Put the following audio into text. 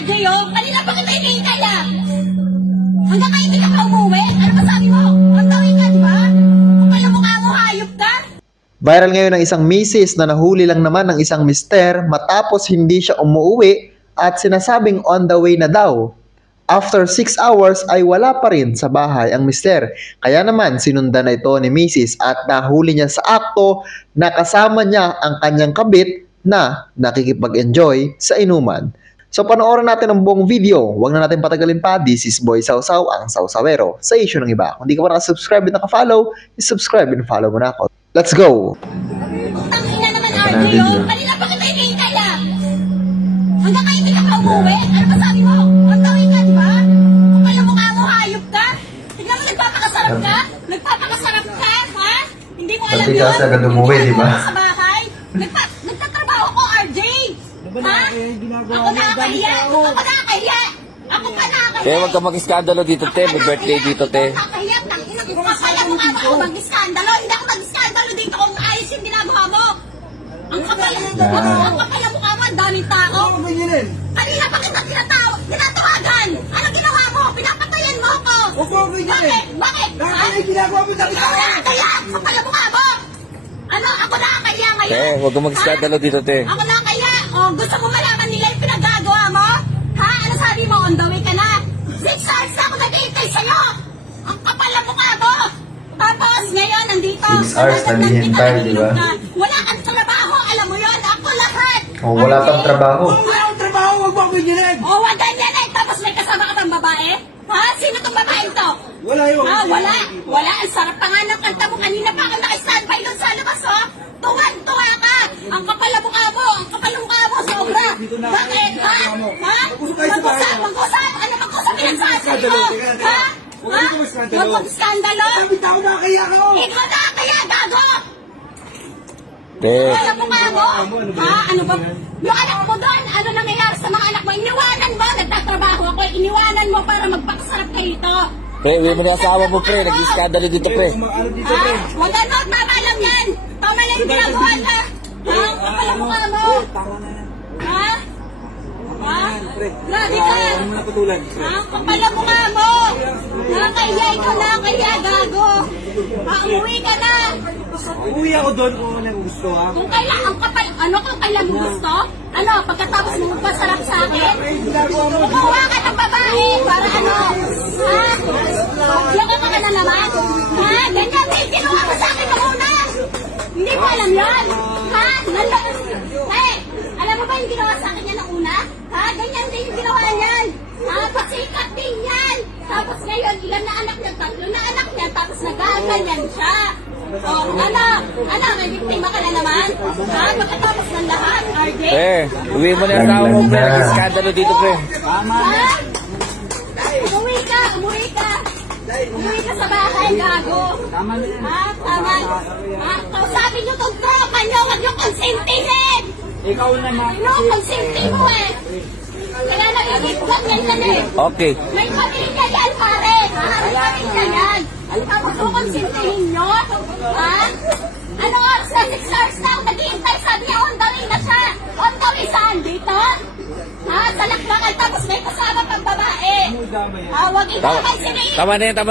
RJ, oh. Kanina pa kita hinihintay na. Hanggang kayo hindi ka pa umuwi. Ano ba sabi mo? Ang tawin ka, di ba? Kung kaya mukha mo, hayop ka. Viral ngayon ng isang misis na nahuli lang naman ng isang mister matapos hindi siya umuwi at sinasabing on the way na daw. After 6 hours ay wala pa rin sa bahay ang mister. Kaya naman sinundan na ito ni misis at nahuli niya sa akto na kasama niya ang kanyang kabit na nakikipag-enjoy sa inuman. So panoorin natin ang buong video. Huwag na natin patagalin pa. This is Boy Sausaw, ang Sausawero. Sa issue ng iba. Kung di ka pa nakasubscribe at naka-follow, subscribe and follow mo na ako. Let's go! Tangina naman, RJ, oh. Kanina pa kita hinihintay na. Hanggang kayo hindi ka pa umuwi. Ano ba sabi mo? Ang tawin ka, di ba? Kung kaya mukha mo, hayop ka. Tignan mo, nagpapakasarap ka? Nagpapakasarap ka, ha? Hindi mo alam yun? Hindi ka agad umuwi, di ba? Sa bahay. Nagtatrabaho ko, RJ. Ha? Ako nakakahiya. Ako nakakahiya. Ako pa nakakahiya. Huwag ka mag-iskandalo dito, te. May birthday dito, te. Nakakahiya. Tangina, kaya mukha mo ako mag-iskandalo. Hindi ako mag-iskandalo dito kung ayos yung ginagawa mo. Ang kapal mukha mo, ang daming tao. Kanina pa kita tinatawagan. Ano ginawa mo? Pinapatayan mo ako. Bakit? Bakit? Ikaw na kaya. Kapal mukha mo. Ano? Ako na kaya ngayon? Te, huwag ka mag-iskandalo dito, te. Ako na kaya. O, gusto mo malaman nila yung pinagagawa mo? Ha? Ano sabi mo? On the way ka na? 6 hours na ako nag-iintay sa'yo. Ang kapal na mukha mo. Tapos ngayon, nandito. 6 hours naghihintay, di ba? Wala kang trabaho, alam mo yun. Ako lahat. Oh, wala kang trabaho. Wala akong trabaho, wag mo ako ginag. Oh, wag ganyan eh. Tapos may kasama ka pang babae? Ha? Sino tong babaeng to? Wala yun. Ha? Wala. Wala. Ang sarap pa nga ng kanta mo. Kanina pa ako naka-standby doon sa labas, oh. Tuwan-tuwa ka. Ang kapal na mukha mo. Ang kapal na mukha mo. Sobra. Bakit? Ha? Ha? Mag-usap. Ano mag-usap pinagsasabi mo? Ha? Huwag mag-skandalo. Ikaw nakakaya ka. Ikaw nakakaya, gago. Te. Kaya mukha mo? Ha? Ano ba? Yung anak mo doon, ano nangyayari sa mga anak mo? Iniwanan mo. Nagtatrabaho ako. Iniwanan mo para magpakasarap kayo ito. Te, uwi mo na yung asawa mo, pre. Nag-iskandalo dito, pre. Ha? Huwag ano, tama lang yan. Tama lang yung ginagawa ka. Ha? Kapal ang mukha mo. Ha? Ha? Grabe ka. Ha? Kapal ang mukha mo. Nakakaya, ikaw nakakaya, gago. Ha? Umuwi ka na. Uwi ako doon kung ano gusto, ha? Kung kailan, ang kapal, ano kung kailan mo gusto? Ano, pagkatapos mo magpasarap sa akin? Kumuha ka ng babae para ano? Ha? Yaga ka na naman? Ha? Ganyan din, ginawa mo sa akin noong una. Hindi mo alam yan? Ha? Hey, alam mo ba yung ginawa sa akin yan noong una? Ha? Ganyan din yung ginawa niyan. Ha? Pasikat din yan. Tapos ngayon, ilan na anak niya? 3 na anak niya. Tapos nagaganyan siya. Oh, ano? Ano? May biktima ka na naman? Ha? Pagkatapos ng lahat, RJ? Te, uwi mo na yung asawa mo, pre. Nag-iskandalo dito, pre. Ha? Umuwi ka! Umuwi ka! Umuwi ka sa bahay, gago! Ha? Tama? Ha? Kausapin nyo itong tropa nyo! Huwag nyo konsentihin! Ikaw naman. Ano? Konsenti mo eh! Kaya nag-ibigag yan eh! Okay. May pamilya yan, pare! Ha? May pamilya yan! Tapos mo konsentihin nyo? Ha? Ano oras na? 6 hours na ako nag-iintay! Sabi niya, on the way na siya! On the way saan? Dito? Ha? Sa lakbakan, tapos may kasama pang babae! Ha? Huwag ikaw, sige! Tama na yan, tama.